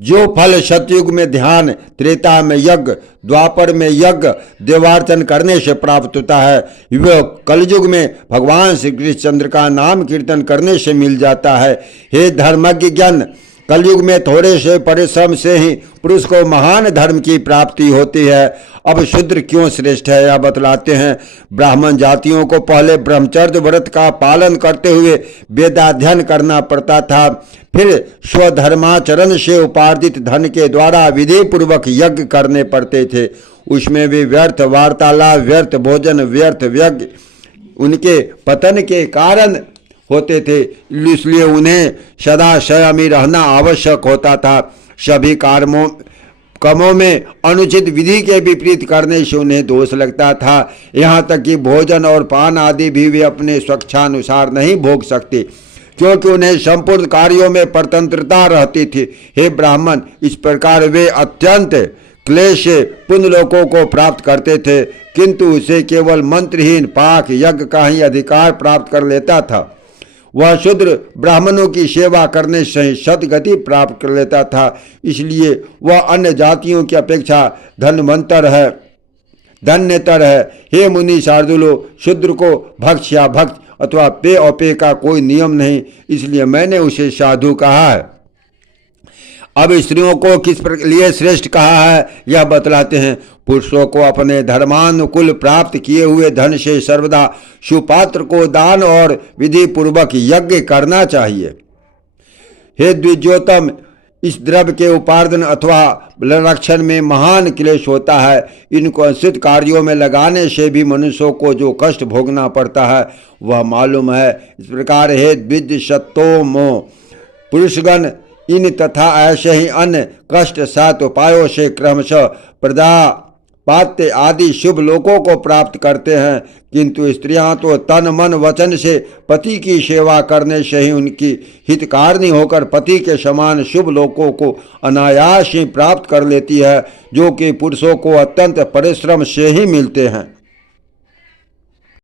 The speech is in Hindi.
जो फल सतयुग में ध्यान, त्रेता में यज्ञ, द्वापर में यज्ञ देवार्चन करने से प्राप्त होता है, वह कलयुग में भगवान श्री कृष्णचंद्र का नाम कीर्तन करने से मिल जाता है। हे धर्मज्ञ जन, कलयुग में थोड़े से परिश्रम से ही पुरुष को महान धर्म की प्राप्ति होती है। अब शूद्र क्यों श्रेष्ठ है यह बतलाते हैं। ब्राह्मण जातियों को पहले ब्रह्मचर्य व्रत का पालन करते हुए वेदाध्ययन करना पड़ता था, फिर स्वधर्माचरण से उपार्जित धन के द्वारा विधि पूर्वक यज्ञ करने पड़ते थे। उसमें भी व्यर्थ वार्तालाप, व्यर्थ भोजन, व्यर्थ यज्ञ उनके पतन के कारण होते थे, इसलिए उन्हें सदा संयमी रहना आवश्यक होता था। सभी कर्मों में अनुचित विधि के विपरीत करने से उन्हें दोष लगता था। यहाँ तक कि भोजन और पान आदि भी वे अपने स्वेच्छानुसार नहीं भोग सकते, क्योंकि उन्हें संपूर्ण कार्यों में स्वतंत्रता रहती थी। हे ब्राह्मण, इस प्रकार वे अत्यंत क्लेश से पुण्य लोकों को प्राप्त करते थे, किंतु उसे केवल मंत्रहीन पाक यज्ञ का ही अधिकार प्राप्त कर लेता था। वह शूद्र ब्राह्मणों की सेवा करने से सदगति प्राप्त कर लेता था, इसलिए वह अन्य जातियों की अपेक्षा धन्यतर है। हे मुनि शार्दुलो, शूद्र को भक्ष या भक्त अथवा पे और पे का कोई नियम नहीं, इसलिए मैंने उसे साधु कहा है। अब स्त्रियों को किस लिए श्रेष्ठ कहा है यह बतलाते हैं। पुरुषों को अपने धर्मानुकूल प्राप्त किए हुए धन से सर्वदा सुपात्र को दान और विधि पूर्वक यज्ञ करना चाहिए। हे द्विजोतम, इस द्रव्य के उपार्जन अथवा रक्षण में महान क्लेश होता है। इनको अनुचित कार्यों में लगाने से भी मनुष्यों को जो कष्ट भोगना पड़ता है वह मालूम है। इस प्रकार हे द्विज सत्तोमो पुरुषगण, इन तथा ऐसे ही अन्य कष्ट सात उपायों से क्रमशः प्रजापात्य आदि शुभ लोकों को प्राप्त करते हैं, किंतु स्त्रियां तो तन मन वचन से पति की सेवा करने से ही उनकी हितकारिणी होकर पति के समान शुभ लोकों को अनायास ही प्राप्त कर लेती है, जो कि पुरुषों को अत्यंत परिश्रम से ही मिलते हैं।